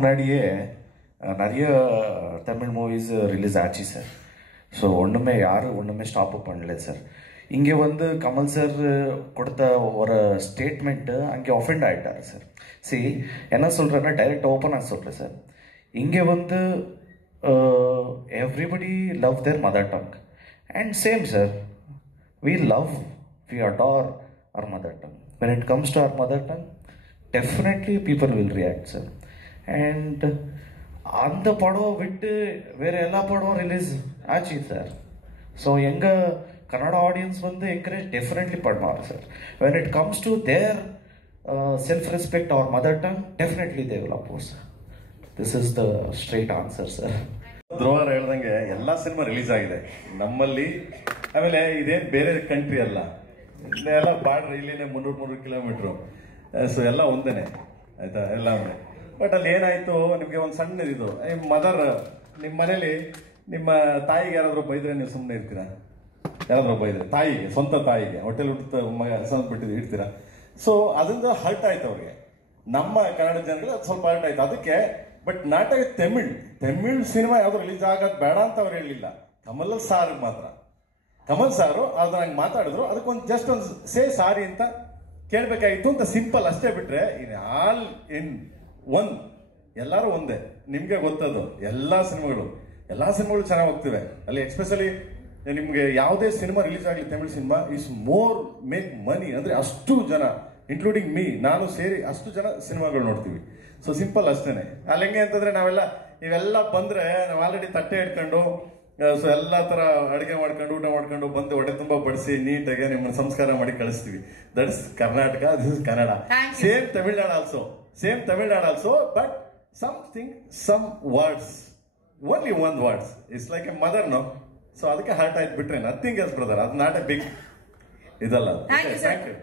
முன்னாடியே நிறைய Tamil movies release ஆச்சு சார். ஸோ ஒன்றுமே யாரும் ஒன்றுமே ஸ்டாப் பண்ணல சார். இங்கே வந்து கமல் சார் கொடுத்த ஒரு ஸ்டேட்மெண்ட்டு அங்கே ஒஃபெண்ட் ஆகிட்டார் சார். சரி, என்ன சொல்கிறேன்னா டைரெக்ட் ஓப்பனாக சொல்கிறேன் சார். இங்கே வந்து everybody love there mother tongue and same sir. we adore our mother tongue. When it comes to our mother tongue, definitely people will react, sir. And அந்த படம் விட்டு வேற எல்லா படம் ரிலீஸ் ஆச்சு சார். ஸோ எங்கள் கன்னட ஆடியன்ஸ் வந்து என்கரேஜ் டெஃபினெட்லி பண்ணுவாங்க சார். When it comes to their self respect our mother tongue, definitely they will oppose. This is the straight answer sir. ಧ್ರುವರ್ ಹೇಳ್ದಂಗೆ ಎಲ್ಲ ಸಿನಿಮಾ ರಿಲೀಸ್ ಆಗಿದೆ ನಮ್ಮಲ್ಲಿ. ಆಮೇಲೆ ಇದೇನು ಬೇರೆ ಕಂಟ್ರಿ ಅಲ್ಲ, ಎಲ್ಲ ಬಾರ್ಡ್ರ್ ಇಲ್ಲಿನೇ 300 ಕಿಲೋಮೀಟ್ರು. ಸೊ ಎಲ್ಲ ಒಂದೇನೆ ಆಯ್ತಾ ಎಲ್ಲ. ಬಟ್ ಅಲ್ಲಿ ಏನಾಯ್ತು, ನಿಮ್ಗೆ ಒಂದು ಸಣ್ಣದಿದು ಮದರ್, ನಿಮ್ಮ ಮನೇಲಿ ನಿಮ್ಮ ತಾಯಿಗೆ ಯಾರಾದ್ರೂ ಬೈದ್ರೆ ನೀವು ಸುಮ್ಮನೆ ಇರ್ತೀರಾ? ಯಾರಾದ್ರೂ ಬೈದ್ರೆ ತಾಯಿಗೆ, ಸ್ವಂತ ತಾಯಿಗೆ ಹೊಟ್ಟೆಲ್ ಹುಟ್ಟಿದ ಮಗ ಬಿಟ್ಟಿದ್ದು ಇಡ್ತೀರಾ? ಸೊ ಅದರಿಂದ ಹರ್ಟ್ ಆಯ್ತು ಅವ್ರಿಗೆ. ನಮ್ಮ ಕನ್ನಡ ಜನಗಳು ಅದು ಸ್ವಲ್ಪ ಹರ್ಟ್ ಆಯ್ತು ಅದಕ್ಕೆ. ಬಟ್ ನಾಟಕ ತಮಿಳ್ ಸಿನಿಮಾ ಯಾವ್ದು ರಿಲೀಸ್ ಆಗೋದು ಬೇಡ ಅಂತ ಅವ್ರು ಹೇಳಲಿಲ್ಲ. ಕಮಲ್ ಸಾರ್ ಮಾತ್ರ, ಕಮಲ್ ಸಾರು ಅದ್ರ ಹಂಗೆ ಮಾತಾಡಿದ್ರು, ಅದಕ್ಕೊಂದು ಜಸ್ಟ್ ಒಂದು ಸಾರಿ ಅಂತ ಕೇಳಬೇಕಾಗಿತ್ತು ಅಂತ ಸಿಂಪಲ್ ಅಷ್ಟೇ. ಬಿಟ್ರೆ ಇನ್ ಆಲ್ ಇನ್ ಒನ್, ಎಲ್ಲರೂ ಒಂದೇ. ನಿಮ್ಗೆ ಗೊತ್ತದು ಎಲ್ಲಾ ಸಿನಿಮಾಗಳು ಚೆನ್ನಾಗಿ ಹೋಗ್ತಿವೆ ಅಲ್ಲಿ. ಎಸ್ಪೆಷಲಿ ನಿಮ್ಗೆ ಯಾವುದೇ ಸಿನಿಮಾ ರಿಲೀಸ್ ಆಗಲಿ Tamil cinema is more make money ಅಂದ್ರೆ ಅಷ್ಟು ಜನ ಇನ್ಕ್ಲೂಡಿಂಗ್ ಮೀ, ನಾನು ಸೇರಿ ಅಷ್ಟು ಜನ ಸಿನಿಮಾಗಳು ನೋಡ್ತೀವಿ. ಸೊ ಸಿಂಪಲ್ ಅಷ್ಟೇನೆ. ಅಲ್ಲಿ ಹೆಂಗೆ ಅಂತಂದ್ರೆ ಇವೆಲ್ಲ ಬಂದ್ರೆ ನಾವು ಆಲ್ರೆಡಿ ತಟ್ಟೆ ಇಟ್ಕೊಂಡು, ಸೊ ಎಲ್ಲಾ ತರ ಅಡುಗೆ ಮಾಡ್ಕೊಂಡು ಊಟ ಮಾಡ್ಕೊಂಡು ಬಂದು ಹೊಟ್ಟೆ ತುಂಬಾ ಬಡಿಸಿ ನೀಟಾಗಿ ನಿಮ್ಮನ್ನ ಸಂಸ್ಕಾರ ಮಾಡಿ ಕಳಿಸ್ತೀವಿ. That is Karnataka, this is Kannada. Same Tamil Nadu also, but some words, only one words, it's like a mother, no? So ಅದಕ್ಕೆ ಹರ್ಟ್ ಆಯ್ತು ಬಿಟ್ರೆ ನಥಿಂಗ್ ಎಲ್ಸ್ ಬ್ರದರ್. ಅದು ನಾಟ್ ಎ ಬಿಗ್ ಇದಲ್ಲ. Thank you.